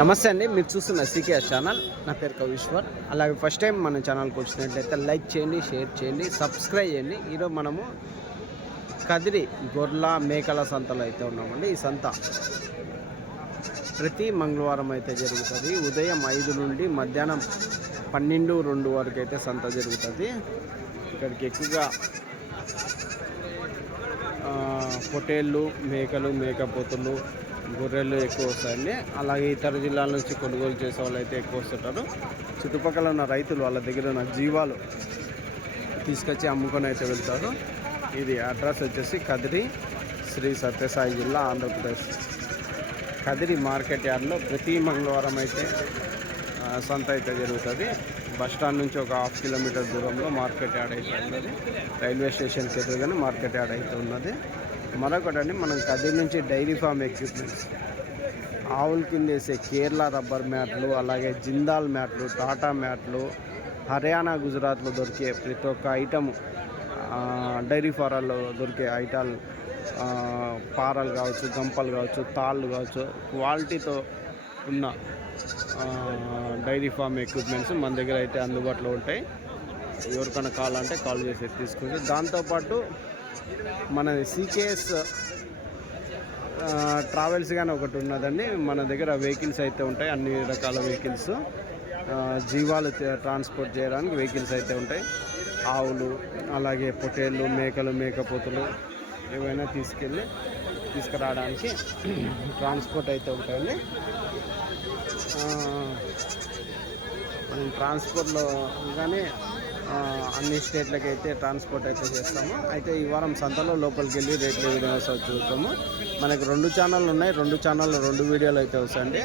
నమస్తే అండి మీరు చూస్తున్న సీకేఎస్ ఛానల్. నా పేరు కవీశ్వర్ అలాగే ఫస్ట్ టైం మన ఛానల్కి వచ్చినట్లయితే లైక్ చేయండి షేర్ చేయండి సబ్స్క్రైబ్ చేయండి. ఈరోజు మనము కదిరి గొర్రెల మేకల సంతలో అయితే ఉన్నామండి. ఈ సంత ప్రతి మంగళవారం అయితే జరుగుతుంది. ఉదయం ఐదు నుండి మధ్యాహ్నం పన్నెండు రెండు వరకు అయితే సంత జరుగుతుంది. ఇక్కడికి ఎక్కువగా పొటేళ్ళు మేకలు మేకపోతులు గొర్రెలు ఎక్కువ వస్తాయండి. అలాగే ఇతర జిల్లాల నుంచి కొనుగోలు చేసే వాళ్ళు అయితే ఎక్కువ వస్తుంటారు. చుట్టుపక్కల ఉన్న రైతులు వాళ్ళ దగ్గర ఉన్న జీవాలు తీసుకొచ్చి అమ్ముకొని అయితే వెళ్తారు. ఇది అడ్రస్ వచ్చేసి కదిరి శ్రీ సత్యసాయి జిల్లా ఆంధ్రప్రదేశ్. కదిరి మార్కెట్ యార్డ్లో ప్రతి మంగళవారం అయితే సంత అయితే జరుగుతుంది. బస్ స్టాండ్ నుంచి ఒక హాఫ్ కిలోమీటర్ దూరంలో మార్కెట్ యార్డ్ అయితే ఉన్నది. రైల్వే స్టేషన్కి ఎదురుగానే మార్కెట్ యార్డ్ అయితే ఉన్నది. మరొకటండి మనం కదిరి నుంచి డైరీ ఫామ్ ఎక్విప్మెంట్స్. ఆవుల కింద వేసే కేరళ రబ్బర్ మ్యాట్లు అలాగే జిందాల్ మ్యాట్లు టాటా మ్యాట్లు హర్యానా గుజరాత్లో దొరికే ప్రతి ఒక్క ఐటమ్ డైరీ ఫారాల్లో దొరికే ఐటాలు పారలు కావచ్చు గంపలు కావచ్చు తాళ్ళు కావచ్చు క్వాలిటీతో ఉన్న డైరీ ఫామ్ ఎక్విప్మెంట్స్ మన దగ్గర అయితే అందుబాటులో ఉంటాయి. ఎవరికైనా కావాలంటే కాల్ చేసి తీసుకుంటే దాంతోపాటు మన సీకేఎస్ ట్రావెల్స్ కానీ ఒకటి ఉన్నదండి. మన దగ్గర వెహికల్స్ అయితే ఉంటాయి. అన్ని రకాల వెహికల్స్ జీవాలు ట్రాన్స్పోర్ట్ చేయడానికి వెహికల్స్ అయితే ఉంటాయి. ఆవులు అలాగే పొటేళ్ళు మేకలు మేకపోతులు ఏవైనా తీసుకెళ్ళి తీసుకురావడానికి ట్రాన్స్పోర్ట్ అయితే ఉంటాయండి. మనం ట్రాన్స్పోర్ట్లో కానీ అన్ని స్టేట్లకి అయితే ట్రాన్స్పోర్ట్ అయితే చేస్తాము. అయితే ఈ వారం సంతలో లోపలికి వెళ్ళి రేట్లు ఏ విధంగా చూద్దాము. మనకి రెండు ఛానళ్ళు ఉన్నాయి. రెండు ఛానల్లో రెండు వీడియోలు అయితే వస్తాయండి.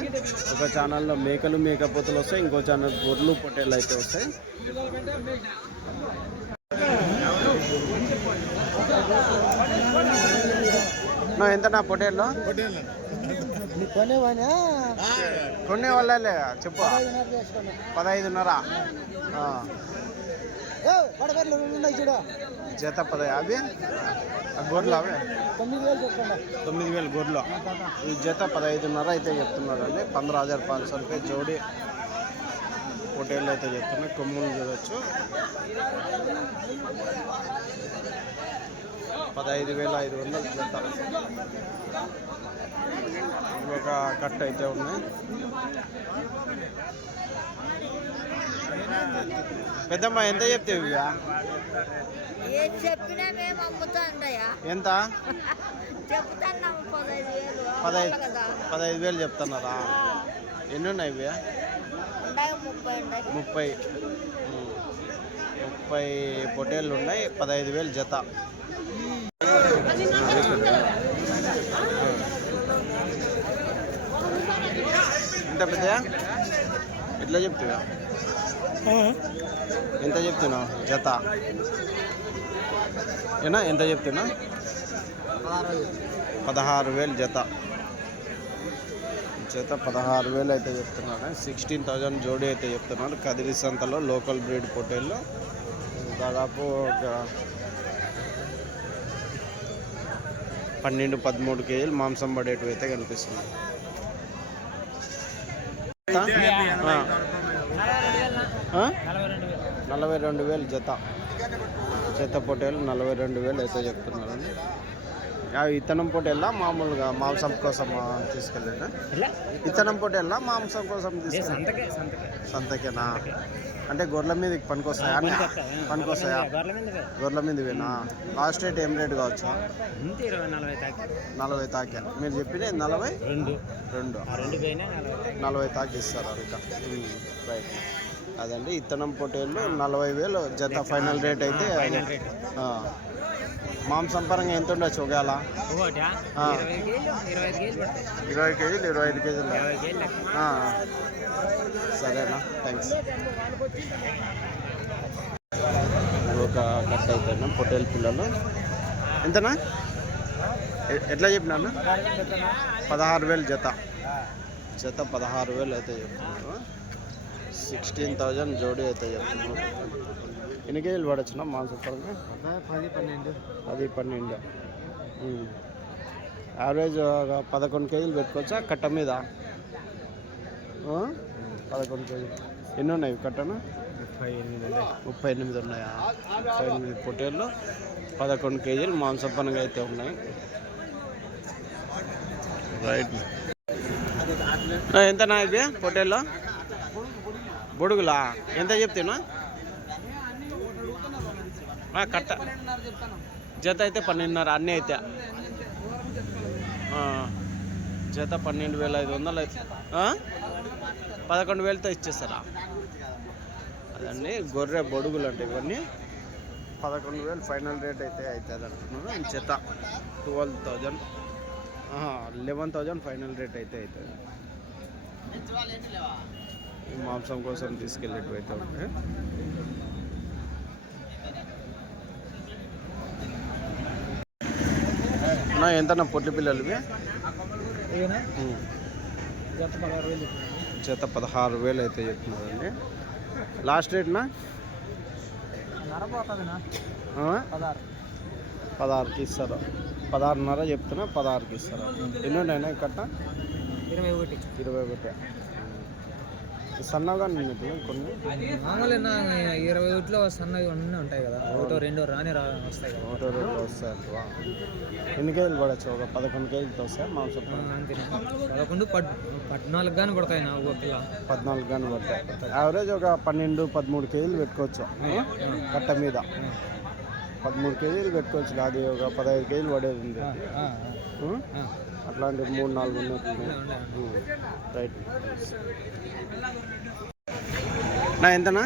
ఒక ఛానల్లో మేకలు మేకపోతులు వస్తాయి. ఇంకో ఛానల్ గొర్రెలు పొట్టేళ్ళు అయితే వస్తాయి. ఎంత నా పొట్టేళ్ళు? కొనే వాళ్ళే చెప్పు. పదహైదున్నర. జత పద అవి ఆ తొమ్మిది వేలు చెప్పండి తొమ్మిది వేలు గోర్లు ఈ జత పదహైదున్నర అయితే చెప్తున్నారు అండి పంద్ర హజార్ పాంచ్ సో రూపాయ జోడి పొటేళ్ళు అయితే చెప్తున్నాయి. కొమ్ములు చూడొచ్చు. పదహైదు వేల ఐదు వందలు జత. ఒక కట్ అయితే ఉన్నాయి. పెద్దమ్మ ఎంత చెప్తే చెప్పినా మేము అమ్ముతాండయా ఎంత? చెప్తున్నాము పదహైదు వేలు. పదహైదు చెప్తున్నారా? ఎన్ని ఉన్నాయి ఇవి? ముప్పై ముప్పై. పొటేళ్ళు ఉన్నాయి పదహైదు వేలు జత. ఎంత పెద్ద ఎట్లా చెప్తున్నా ఎంత చెప్తున్నావు జత. ఏనా? ఎంత చెప్తున్నా? పదహారు వేలు జత. జత పదహారు వేలు అయితే చెప్తున్నారు సిక్స్టీన్ థౌజండ్ జోడీ అయితే చెప్తున్నారు కదిరి సంతలో లోకల్ బ్రీడ్ పోటీల్లో దాదాపు ఒక పన్నెండు పదమూడు కేజీలు మాంసం పడేటివి అయితే కనిపిస్తుంది నలభై రెండు వేలు జత. జత పొట్టేలు నలభై రెండు వేలు అయితే చెప్తున్నారండి. అవి ఇత్తనం పొట్టేళ్ళ మామూలుగా మాంసం కోసం తీసుకెళ్ళాను ఇత్తనం పొట్టేళ్ళ మాంసం కోసం తీసుకెళ్ళి సంతకేనా? అంటే గొర్రెల మీద పనికొస్తాయా? పనికొస్తాయా? గొర్రెల మీద వేనా లాస్ట్ రేట్ ఏం రేట్ కావచ్చు? నలభై తాకే. మీరు చెప్పిన నలభై? రెండు. రెండు. నలభై. తాకి ఇస్తారు? ఇంకా. రైట్. అదండి. ఇత్తనం పొట్టేళ్ళు నలభై వేలు జత ఫైనల్ రేట్ అయితే. మాంసం పరంగా ఎంత ఉండొచ్చు ఒకవేళ. ఇరవై కేజీలు ఇరవై ఐదు కేజీలు. సరేనా థ్యాంక్స్ ఒక కట్ అయిపోయినా పొట్టేలు పిల్లలు. ఎంతనా? ఎట్లా చెప్పినాను పదహారు వేలు జత. జత పదహారు వేలు అయితే చెప్తున్నారు సిక్స్టీన్ థౌజండ్ జోడీ అయితే చెప్తున్నారు ఎన్ని కేజీలు పడచ్చునా మాంసం పరంగా? పది పన్నెండు. పది పన్నెండు. యావరేజ్ పదకొండు కేజీలు పెట్టుకోవచ్చా కట్ట మీద? పదకొండు కేజీలు. ఎన్ని ఉన్నాయి కట్టను? ముప్పై ఎనిమిది ఉన్నాయి? ముప్పై ఎనిమిది ఉన్నాయా ముప్పై ఎనిమిది పొట్టేళ్ళు. పదకొండు కేజీలు మాంసపనంగా అయితే ఉన్నాయి. రైట్ ఎంతనా ఇవి పొట్టేళ్ళు? బొడుగులా? ఎంత చెప్తున్నా? కట్ట. జత అయితే పన్నెండున్నర అన్నీ అయితే. జత పన్నెండు వేల ఐదు వందలు అయితే పదకొండు వేలతో ఇచ్చేస్తారా? అదండి గొర్రె బొడుగులు అంటే ఇవన్నీ. పదకొండు వేలు ఫైనల్ రేట్ అయితే అవుతుంది అనుకుంటున్నాను జత twelve thousand. Eleven thousand final rate అయితే అవుతుంది. మాంసం కోసం తీసుకెళ్ళేటివి అయితే ఉంటాయి నా ఎంతనా పొట్టి పిల్లలు. జత పదహారు వేలు అయితే చెప్తున్నారండి లాస్ట్ రేట్నా పదహారుకి ఇస్తారు? పదహారున్నర చెప్తున్నా పదహారుకి ఇస్తారు? ఎన్ని ఉన్నాయినా కట్ట? ఇరవై ఒకటి. ఇరవై ఒకటి. సన్నగా కొన్ని? మామూలు ఇరవై ఒకటిలో సన్నవి అన్నీ ఉంటాయి కదా. ఒకటో రెండో రాని రా వస్తాయి కదా. ఒకటో రెండు వస్తాయి. ఎన్ని కేజీలు పడచ్చు? ఒక పదకొండు కేజీలతో వస్తాయి? మాంసం ఆ, అంతే పదకొండు పద్ పద్నాలుగు కానీ పడతాయి నా ఒక పిల్ల. పద్నాలుగు కానీ పడతాయి. యావరేజ్ ఒక పన్నెండు పదమూడు కేజీలు పెట్టుకోవచ్చు. కట్ట మీద. పదమూడు కేజీలు పెట్టుకోవచ్చు. అది ఒక పదహైదు కేజీలు పడేది ఉంది. అట్లాంటి మూడు నాలుగు ఉన్నాయి. రైట్. నా ఎంతనా?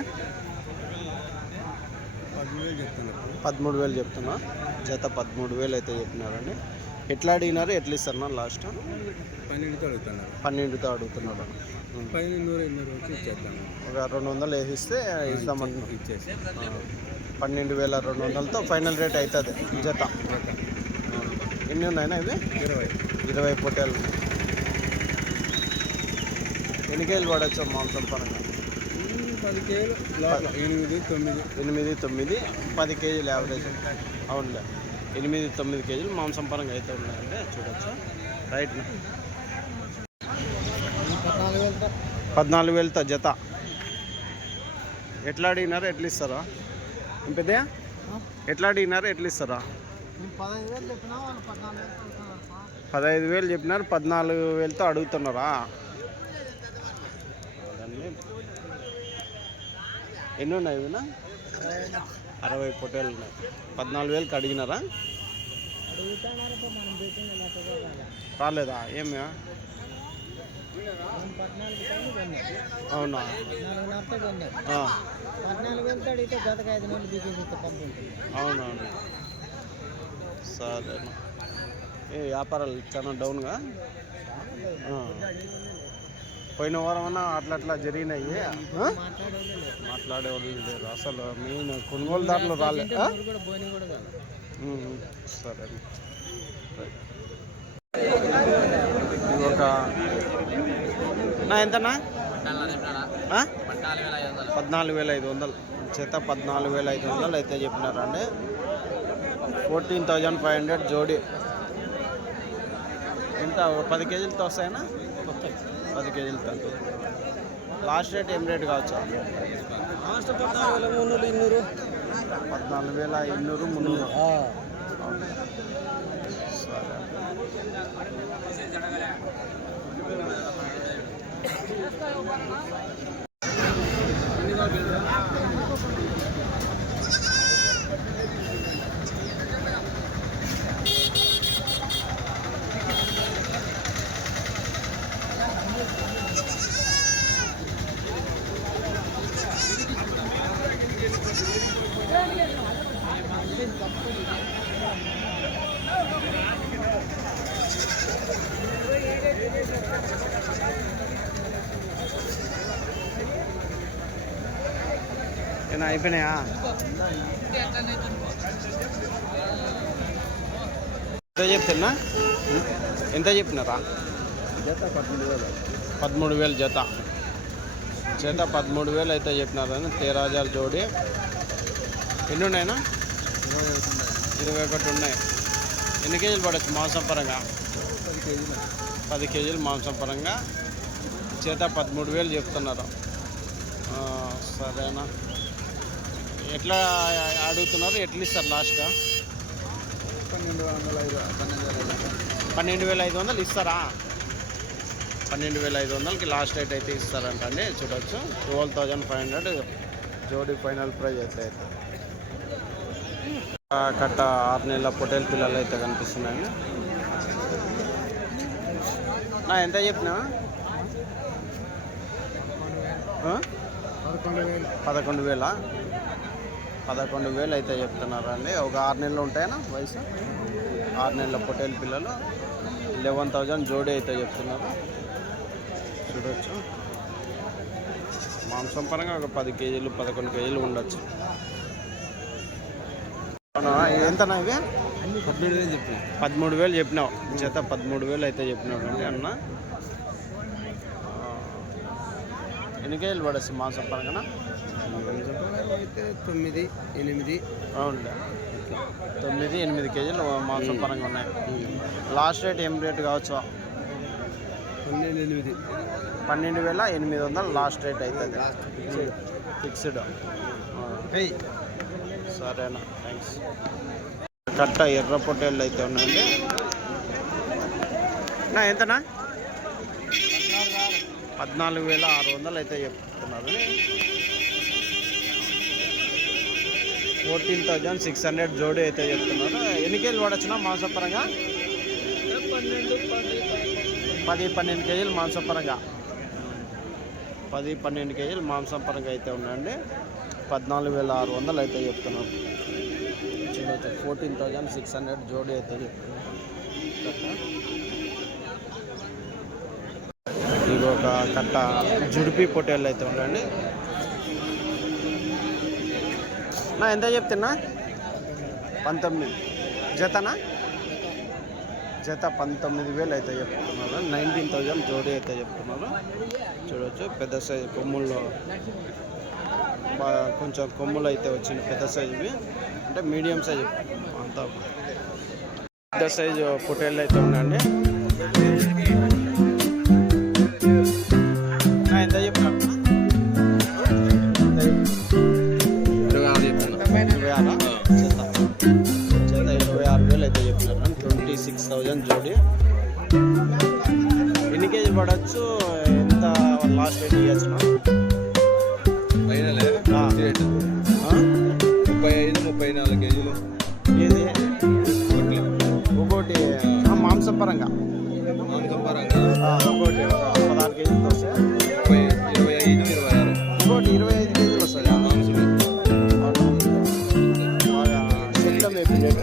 పదమూడు వేలు చెప్తున్నా. జత పదమూడు వేలు అయితే చెప్పినారండి. ఎట్లా అడిగినారు? ఎట్లా ఇస్తారు లాస్ట్ పన్నెండుతో అడుగుతున్నారు. పన్నెండుతో అడుగుతున్నాడు. ఉం. పైన నూరు ఎన్నూరు వచ్చి ఇచ్చేద్దాము ఒక రెండు వందలు వేసిస్తే ఇస్తామంటున్నాం ఇచ్చేసి పన్నెండు వేల రెండు వందలతో ఫైనల్ రేట్ అవుతుంది. జత. ఎన్ని ఉన్నాయినా ఇవి? ఇరవై. ఇరవై పొట్టేలు ఎన్ని కేజీలు పడచ్చు మాంసం పరంగా? పది లోపల ఎనిమిది తొమ్మిది. ఎనిమిది తొమ్మిది పది కేజీలు యావరేజ్. అవునులే. ఎనిమిది తొమ్మిది కేజీలు మాంసం పరంగా అయితే ఉన్నాయండి చూడొచ్చు. రైట్ పద్నాలుగు వేలతో. జత. ఎట్లా అడిగినారు ఎట్లా ఇస్తారా? పెద్దయా ఎట్లా అడిగినారు ఎట్లా ఇస్తారా? పదహైదు వేలు చెప్పినారు పద్నాలుగు వేలతో అడుగుతున్నారా? ఎన్ని ఉన్నాయి వినా అరవై పొట్టేలు ఉన్నాయి. పద్నాలుగు వేలకి అడిగినారా? రాలేదా? ఏమి? అవునా? అవునవును. సరే. ఏ వ్యాపారాలు చాలా డౌన్గా? పోయిన వారం అట్లా అట్లా జరిగినాయి. మాట్లాడేవాళ్ళు లేదు లేరు. అసలు మెయిన్ కొనుగోలుదారులు రాలేదు సరే. ఇది ఒక నా ఎంతనా పద్నాలుగు వేల ఐదు వందలు. చేత పద్నాలుగు వేల ఐదు వందలు అయితే చెప్పినారండి. ఫోర్టీన్ థౌజండ్ ఫైవ్ హండ్రెడ్ జోడీ. ఎంత? పది కేజీలతో వస్తాయనా? పది కేజీలతో. లాస్ట్ రేట్ ఏం రేట్ కావచ్చు? లాస్ట్ పద్నాలుగు వేల మున్నూరు ఇన్నూరు. పద్నాలుగు వేల ఎన్నూరు మున్నూరు. సరే. ఓకేనా అయిపోయినాయా? ఎంత చెప్తున్నా? ఎంత చెప్పినారా? జత పదమూడు వేలు పదమూడు వేలు జత. జత పదమూడు వేలు అయితే చెప్పినారని తేరాజాలు జోడి. ఎన్ని ఉన్నాయినా ఇరవై ఒకటి ఉన్నాయి. ఎన్ని కేజీలు పడచ్చు మాంసం పరంగా? పది కేజీలు పది కేజీలు మాంసం పరంగా. చేత పదమూడు వేలు చెప్తున్నారు. సరేనా? ఎట్లా అడుగుతున్నారు ఎట్లా ఇస్తారు లాస్ట్గా? పన్నెండు వందల ఐదు పన్నెండు వేల పన్నెండు వేల ఐదు వందలు ఇస్తారా? పన్నెండు వేల ఐదు వందలకి లాస్ట్ రేట్ అయితే ఇస్తారంట అండి చూడొచ్చు. ట్వెల్వ్ థౌజండ్ ఫైవ్ హండ్రెడ్ జోడీ ఫైనల్ ప్రైజ్ అయితే అవుతుంది కట్ట ఆరు నెలల పొటేల్ పిల్లలు అయితే కనిపిస్తున్నాయండి నా ఎంత చెప్పినా? పదకొండు వేలు? పదకొండు వేల అయితే చెప్తున్నారు అండి ఒక ఆరు నెలలు ఉంటాయనా వయసు? ఆరు నెలల పొటేల్ పిల్లలు. లెవెన్ థౌజండ్ జోడీ అయితే చెప్తున్నారు. చూడొచ్చు. మాంసం పరంగా ఒక పది కేజీలు పదకొండు కేజీలు ఉండొచ్చు? ఎంతనా ఇవి? పన్నెండు వేలు చెప్పిన పదమూడు వేలు చెప్పినావు. చేత పదమూడు వేలు అయితే చెప్పినావు అండి అన్న ఎన్ని కేజీలు పడేసి మాంసం పరంగా అయితే తొమ్మిది ఎనిమిది. తొమ్మిది ఎనిమిది కేజీలు మాంసం పరంగా ఉన్నాయి. లాస్ట్ రేట్ ఏం రేట్ కావచ్చు? పన్నెండు ఎనిమిది. పన్నెండు వేల ఎనిమిది వందలు లాస్ట్ రేట్ అవుతుంది ఫిక్స్డ్. సరేనా థ్యాంక్స్ కట్ట ఎర్ర పొట్టేళ్ళు అయితే ఉన్నాయండి. నా ఎంతనా? పద్నాలుగు వేల ఆరు వందలు అయితే చెప్తున్నారు. ఫోర్టీన్ థౌజండ్ సిక్స్ హండ్రెడ్ జోడి అయితే చెప్తున్నారు. ఎన్ని కేజీలు పడచ్చునా మాంసపరంగా? పది పన్నెండు కేజీలు మాంసపరంగా. పది పన్నెండు కేజీలు మాంసం పరంగా అయితే ఉన్నాయండి. పద్నాలుగు వేల ఆరు వందలు అయితే చెప్తున్నారు. చిన్న ఫోర్టీన్ థౌజండ్ సిక్స్ హండ్రెడ్ జోడీ అయితే చెప్తున్నారు. ఇది ఒక కట్ట జుడిపి పొటేళ్ళు అయితే ఉండండి నా ఎంత చెప్తున్నా? పంతొమ్మిది. జతనా? జత పంతొమ్మిది వేలు అయితే చెప్తున్నారు. నైన్టీన్ థౌజండ్ జోడీ అయితే చెప్తున్నారు. చూడవచ్చు పెద్ద సైజు కొమ్ముల్లో కొంచెం కొమ్ములు అయితే వచ్చింది పెద్ద సైజువి అంటే మీడియం సైజు. అంత పెద్ద సైజు పొటేళ్ళు అయితే ఉన్నాయండి జత ఇరవై ఆరు వేలు అయితే చెప్పినారు ట్వంటీ సిక్స్ థౌజండ్ జోడి. ఎన్ని కేజీలు పడవచ్చు ఎంత లాస్ట్ రేట్ ఇవ్వచ్చు ఫైనల్ శుద్ధం వేపిండేది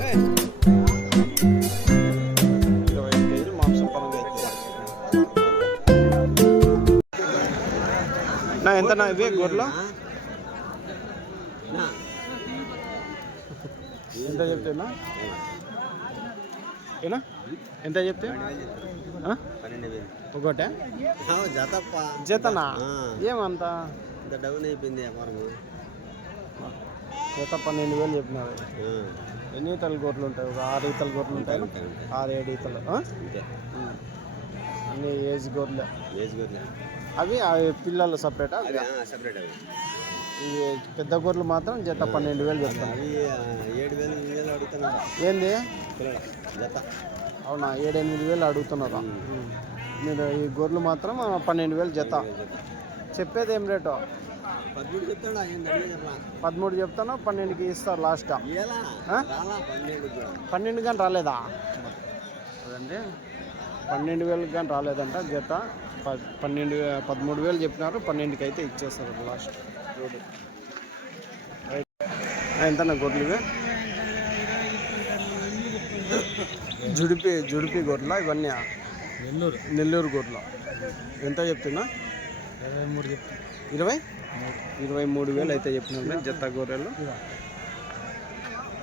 ఇరవై ఐదు కేజీలు మాంసం పరంగా నా ఎంతనా ఇవి గొర్రెలు? ఎంత చెప్తున్నా ఏనా? ఎంత చెప్తే? ఒకటే? జతప్ప జతనా. ఏమంత? ఇంత డౌన్ అయిపోయింది వ్యాపారము. జత పన్నెండు వేలు చెప్పినారు. ఎన్ని ఈతల గొర్రెలు ఉంటాయి? ఒక ఆరు ఈతల గొర్రెలు ఉంటాయి. ఆరు ఏడు ఈతలు. అన్ని ఏజ్ గొర్రెలే. ఏజ్ గొర్రె అవి అవి పిల్లలు సపరేటా? సపరేట్ అవి. ఇవి పెద్ద గొర్రెలు మాత్రం జత పన్నెండు వేలు చెప్తాను ఏడు వేలు ఎనిమిది వేలు అడుగుతున్నారు. ఏంది? జత. అవునా? ఏడు ఎనిమిది వేలు అడుగుతున్నారా. మీరు ఈ గొర్రెలు మాత్రం పన్నెండు వేలు జత. జత. చెప్పేది ఏం రేటు? పదమూడు చెప్తాను పన్నెండుకి ఇస్తారు లాస్ట్ పన్నెండు కానీ రాలేదా? అదండి. పన్నెండు వేలకు కానీ రాలేదంట జత పన్నెండు పదమూడు వేలు చెప్పినారు పన్నెండుకి అయితే ఇచ్చేస్తారు లాస్ట్ రోడ్డు. ఎంతన్నా గొర్రెలు ఇవి? జుడిపి జుడిపి గొర్రెల ఇవన్నీ? నెల్లూరు. నెల్లూరు గొర్రెలు ఎంత చెప్తున్నా? ఇరవై మూడు చెప్తాను ఇరవై? ఇరవై మూడు వేలు అయితే చెప్పినారు జత గొర్రెలు.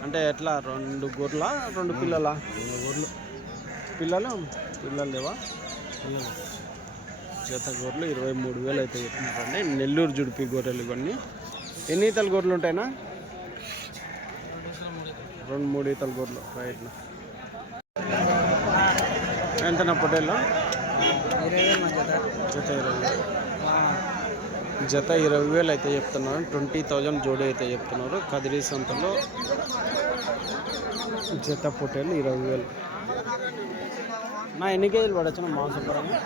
అంటే ఎట్లా రెండు గొర్రెల రెండు పిల్లల? గొర్రెలు పిల్లలు పిల్లలు లేవా? జత గొర్రెలు ఇరవై మూడు వేలు అయితే చెప్పినారండి. నెల్లూరు జుడిపి గొర్రెలు ఇవన్నీ. ఎన్ని ఈతల గొర్రెలు ఉంటాయినా రెండు మూడు ఈతల గొర్రెలు. రైట్. ఎంతనా పొట్టేళ్ళు ఇరవై వేలు మా జత. ఇరవై జత ఇరవై వేలు అయితే చెప్తున్నారు. ట్వంటీ థౌజండ్ జోడీ అయితే చెప్తున్నారు. కదిరి సంతలో జత పొట్టేలు ఇరవై వేలు. నా ఎన్ని కేజీలు పడచ్చు? మాంసం పరంగా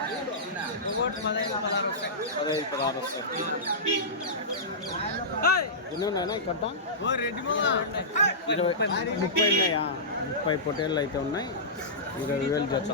పదహైదు పదహారు వస్తాయి ఎన్ని కట్ట ఇరవై ముప్పై ఉన్నాయా? ముప్పై పొట్టేళ్ళు అయితే ఉన్నాయి. ఇరవై వేలు జత.